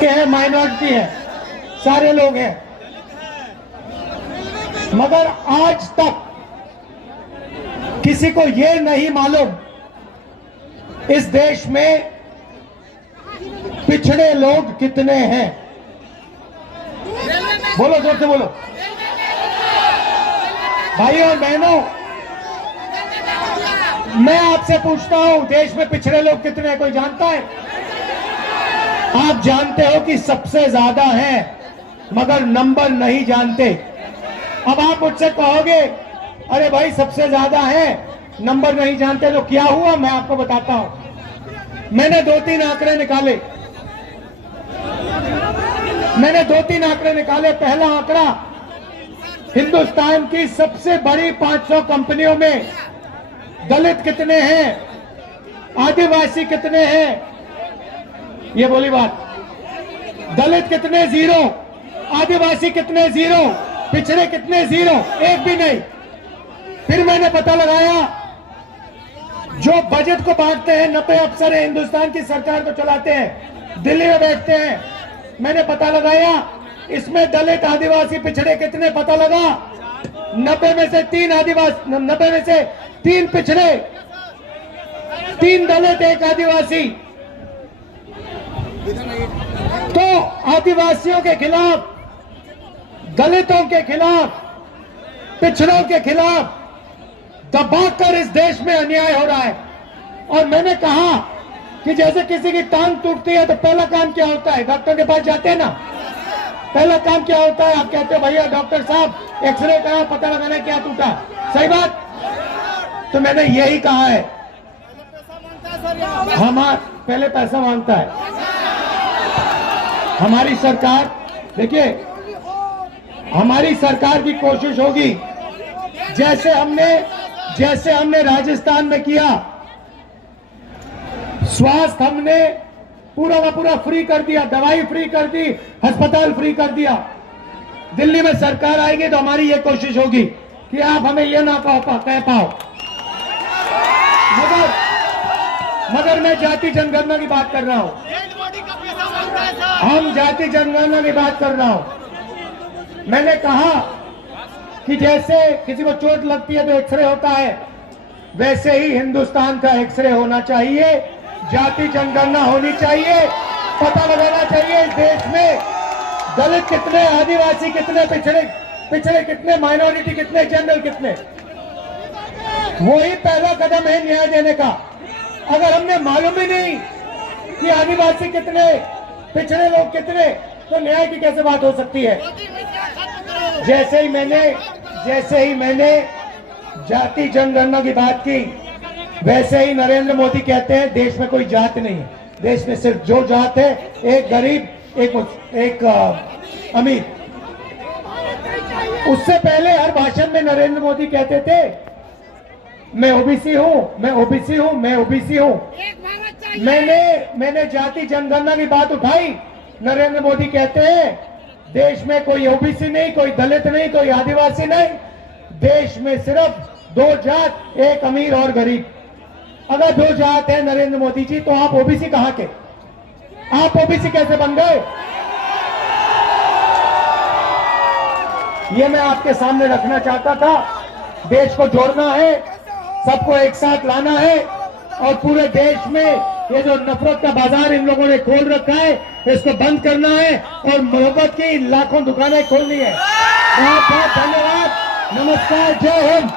के हैं, माइनॉरिटी है, सारे लोग हैं, मगर आज तक किसी को ये नहीं मालूम इस देश में पिछड़े लोग कितने हैं। बोलो, जोर से बोलो भाइयों और बहनों। मैं आपसे पूछता हूं, देश में पिछड़े लोग कितने हैं, कोई जानता है? आप जानते हो कि सबसे ज्यादा हैं, मगर नंबर नहीं जानते। अब आप मुझसे कहोगे, अरे भाई सबसे ज्यादा है, नंबर नहीं जानते, तो क्या हुआ? मैं आपको बताता हूं। मैंने दो तीन आंकड़े निकाले। पहला आंकड़ा, हिंदुस्तान की सबसे बड़ी 500 कंपनियों में दलित कितने हैं, आदिवासी कितने हैं? ये बोली बात। दलित कितने? 0। आदिवासी कितने? 0। पिछड़े कितने? 0, एक भी नहीं। फिर मैंने पता लगाया, जो बजट को बांटते हैं 90 अफसर हैं, हिंदुस्तान की सरकार को चलाते हैं, दिल्ली में बैठते हैं। मैंने पता लगाया, इसमें दलित, आदिवासी, पिछड़े कितने? पता लगा 90 में से 3 आदिवासी, 90 में से 3 पिछड़े, 3 दलित, 1 आदिवासी। तो आदिवासियों के खिलाफ, दलितों के खिलाफ, पिछड़ों के खिलाफ दबाकर इस देश में अन्याय हो रहा है। और मैंने कहा कि जैसे किसी की टांग टूटती है तो पहला काम क्या होता है? डॉक्टर के पास जाते हैं ना, पहला काम क्या होता है? आप कहते हो भैया डॉक्टर साहब एक्सरे करा, पता लगाना क्या टूटा। सही बात। तो मैंने यही कहा है, हमारा पहले पैसा मांगता है। हमारी सरकार, देखिए हमारी सरकार की कोशिश होगी, जैसे हमने राजस्थान में किया, स्वास्थ्य हमने पूरा का पूरा फ्री कर दिया, दवाई फ्री कर दी, अस्पताल फ्री कर दिया। दिल्ली में सरकार आएगी तो हमारी ये कोशिश होगी कि आप हमें ये ना कह पाओ। मगर मैं जाति जनगणना की बात कर रहा हूं, हम जाति जनगणना की बात कर रहा हूं। मैंने कहा कि जैसे किसी को चोट लगती है तो एक्सरे होता है, वैसे ही हिंदुस्तान का एक्सरे होना चाहिए, जाति जनगणना होनी चाहिए, पता लगाना चाहिए इस देश में दलित कितने, आदिवासी कितने, पिछड़े कितने, माइनॉरिटी कितने, जनरल कितने। वही पहला कदम है न्याय देने का। अगर हमने मालूम ही नहीं कि आदिवासी कितने, पिछड़े लोग कितने, तो न्याय की कैसे बात हो सकती है? जैसे ही मैंने जाति जनगणना की बात की, वैसे ही नरेंद्र मोदी कहते हैं देश में कोई जात नहीं है, देश में सिर्फ जो जात है, एक गरीब, एक अमीर। उससे पहले हर भाषण में नरेंद्र मोदी कहते थे मैं ओबीसी हूं, मैं ओबीसी हूं, मैं ओबीसी हूं। मैंने जाति जनगणना की बात उठाई, नरेंद्र मोदी कहते हैं देश में कोई ओबीसी नहीं, कोई दलित नहीं, कोई आदिवासी नहीं, देश में सिर्फ 2 जात, एक अमीर और गरीब। अगर 2 जात है नरेंद्र मोदी जी, तो आप ओबीसी कहां के? आप ओबीसी कैसे बन गए? ये मैं आपके सामने रखना चाहता था। देश को जोड़ना है, सबको एक साथ लाना है, और पूरे देश में ये जो नफरत का बाजार इन लोगों ने खोल रखा है, इसको बंद करना है और मोहब्बत की लाखों दुकानें खोलनी है। बहुत बहुत धन्यवाद, नमस्कार, जय हिंद।